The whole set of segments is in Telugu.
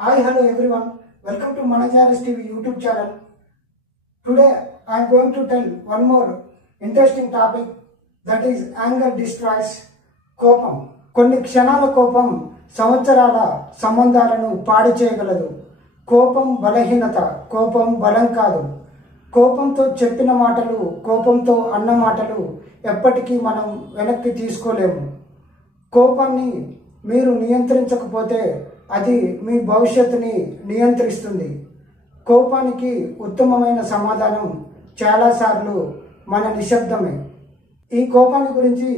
Hi, hello everyone. Welcome to Manajaris TV YouTube channel. Today I am going to tell one more interesting topic, that is anger destroys కోపం. కొన్ని క్షణాల కోపం సంవత్సరాల సంబంధాలను పాడు చేయగలదు. కోపం బలహీనత, కోపం బలం కాదు. కోపంతో చెప్పిన మాటలు, కోపంతో అన్న మాటలు ఎప్పటికీ మనం వెనక్కి తీసుకోలేము. కోపాన్ని మీరు నియంత్రించకపోతే అది మీ భవిష్యత్తుని నియంత్రిస్తుంది. కోపానికి ఉత్తమమైన సమాధానం చాలాసార్లు మన నిశ్శబ్దమే. ఈ కోపాన్ని గురించి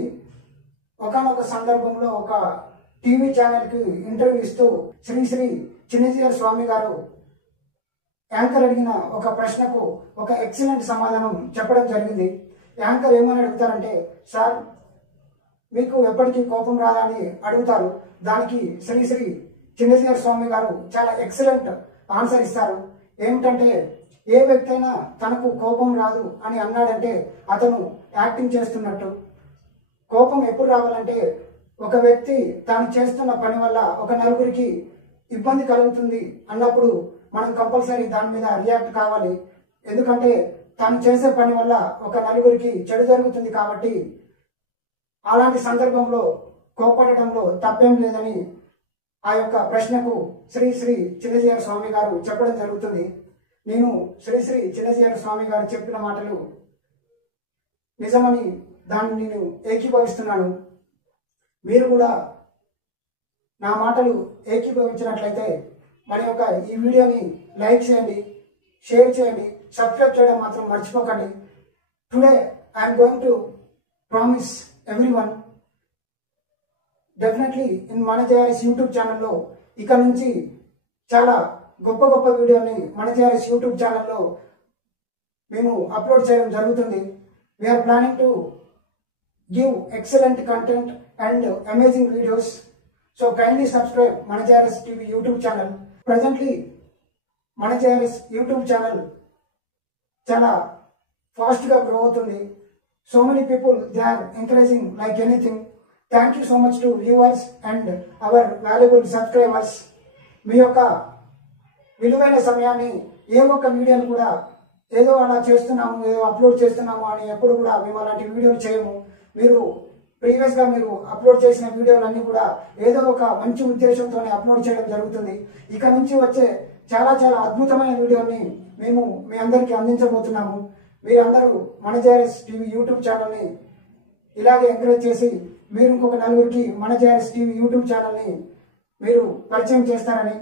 ఒకానొక సందర్భంలో ఒక టీవీ ఛానల్కి ఇంటర్వ్యూ ఇస్తూ శ్రీ చిన్నజీయర్ స్వామి గారు యాంకర్ అడిగిన ఒక ప్రశ్నకు ఒక ఎక్సలెంట్ సమాధానం చెప్పడం జరిగింది. యాంకర్ ఏమని అడుగుతారంటే, సార్ మీకు ఎప్పటికీ కోపం రాదా అని అడుగుతారు. దానికి శ్రీ చిన్నజీయర్ స్వామి గారు చాలా ఎక్సలెంట్ ఆన్సర్ ఇస్తారు. ఏమిటంటే, ఏ వ్యక్తి అయినా తనకు కోపం రాదు అని అన్నాడంటే అతను యాక్టింగ్ చేస్తున్నట్టు. కోపం ఎప్పుడు రావాలంటే, ఒక వ్యక్తి తాను చేస్తున్న పని వల్ల ఒక నలుగురికి ఇబ్బంది కలుగుతుంది అన్నప్పుడు మనం కంపల్సరీ దాని మీద రియాక్ట్ కావాలి. ఎందుకంటే తాను చేసే పని వల్ల ఒక నలుగురికి చెడు జరుగుతుంది కాబట్టి అలాంటి సందర్భంలో కోపడటంలో తప్పేం లేదని ఆ యొక్క ప్రశ్నకు శ్రీ చిన్నజీయర్ స్వామి గారు చెప్పడం జరుగుతుంది. నేను శ్రీ చిన్నజీయర్ స్వామి గారు చెప్పిన మాటలు నిజమని దాన్ని నేను ఏకీభవిస్తున్నాను. మీరు కూడా నా మాటలు ఏకీభవించినట్లయితే మన యొక్క ఈ వీడియోని లైక్ చేయండి, షేర్ చేయండి, సబ్స్క్రైబ్ చేయడం మాత్రం మర్చిపోకండి. Today I'm going to promise everyone, definitely in మనజారిస్ యూట్యూబ్ ఛానల్లో ఇక నుంచి చాలా గొప్ప గొప్ప వీడియోని మనజారిస్ యూట్యూబ్ ఛానల్లో మేము అప్లోడ్ చేయడం జరుగుతుంది. We're planning to give excellent content and amazing videos. So kindly subscribe మనజారిస్ టీవీ యూట్యూబ్ ఛానల్. ప్రజెంట్లీ మనజారిస్ యూట్యూబ్ ఛానల్ చాలా ఫాస్ట్గా గ్రో అవుతుంది. So many people they are encouraging like anything. Thank you so much to viewers and our valuable subscribers. మీ యొక్క విలువైన సమయాన్ని ఏ ఒక్క వీడియోని కూడా ఏదో అలా చేస్తున్నాము, ఏదో అప్లోడ్ చేస్తున్నాము అని ఎప్పుడు కూడా మేము అలాంటి వీడియోలు చేయము. మీరు ప్రీవియస్గా మీరు అప్లోడ్ చేసిన వీడియోలన్నీ కూడా ఏదో ఒక మంచి ఉద్దేశంతోనే అప్లోడ్ చేయడం జరుగుతుంది. ఇక నుంచి వచ్చే చాలా అద్భుతమైన వీడియోని మేము మీ అందరికీ అందించబోతున్నాము. మీరందరూ మనజారిస్ టీవీ యూట్యూబ్ ఛానల్ని ఇలాగే ఎంకరేజ్ చేసి మీరు ఇంకొక నలుగురికి మనజారిస్ టీవీ యూట్యూబ్ ఛానల్ని మీరు పరిచయం చేస్తారని